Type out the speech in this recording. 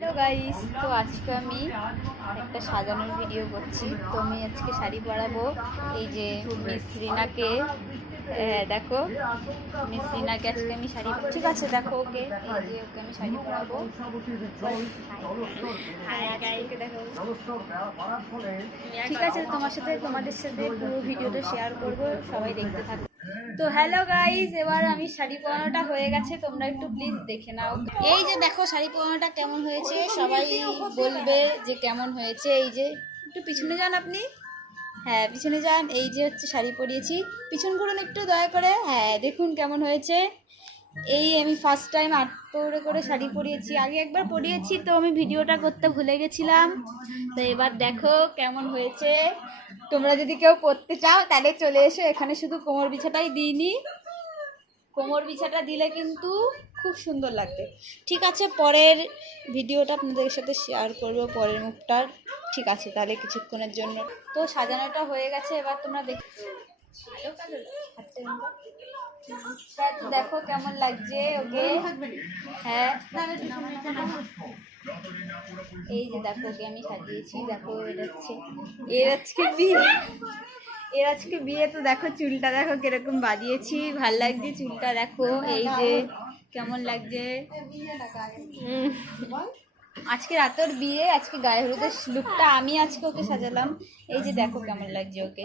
Hello guys, তো আজকে আমি একটা সাজানোর ভিডিও করছি। তো আমি আজকে শাড়ি পরাবো এই যে মিস রিনাকে। দেখো মিস রিনাকে আজকে আমি শাড়ি, ঠিক আছে দেখো ওকে, এই যে ওকে আমি শাড়ি পরাবো। দেখো ঠিক আছে, তোমাদের সাথে পুরো ভিডিওটা শেয়ার করবো, সবাই দেখতে থাকো। তো হ্যালো গাইস, এবার আমি শাড়ি পরানোটা হয়ে গেছে, তোমরা একটু প্লিজ দেখে নাও। এই যে দেখো শাড়ি পরানোটা কেমন হয়েছে, সবাই বলবে যে কেমন হয়েছে। এই যে একটু পিছনে যান আপনি, হ্যাঁ পিছনে যান। এই যে হচ্ছে শাড়ি পরিয়েছি, পিছন ঘুরুন একটু দয়া করে। হ্যাঁ দেখুন কেমন হয়েছে। এই আমি ফার্স্ট টাইম 8 পৌরে করে শাড়ি পরিয়েছি, আগে একবার পরিয়েছি তো আমি ভিডিওটা করতে ভুলে গেছিলাম। তো এবার দেখো কেমন হয়েছে। তোমরা যদি কেউ পরতে চাও তাহলে চলে এসো, এখানে শুধু কোমর বিছাটাই দিইনি, কোমর বিছাটা দিলে কিন্তু খুব সুন্দর লাগবে। ঠিক আছে, পরের ভিডিওটা আপনাদের সাথে শেয়ার করবো, পরের মুখটার। ঠিক আছে তাহলে কিছুক্ষণের জন্য তো সাজানোটা হয়ে গেছে, এবার তোমরা দেখো কেমন লাগছে ওকে। হ্যাঁ এই যে দেখো ওকে আমি সাজিয়েছি, দেখো এর আজকে বিয়ে তো দেখো চুলটা দেখো কিরকম বাঁধিয়েছি, ভাল লাগছে চুলটা দেখো। এই যে কেমন লাগছে। আজকে রাতের বিয়ে, আজকে গায়ে হলুদের লুকটা আমি আজকে ওকে সাজালাম। এই যে দেখো কেমন লাগছে ওকে।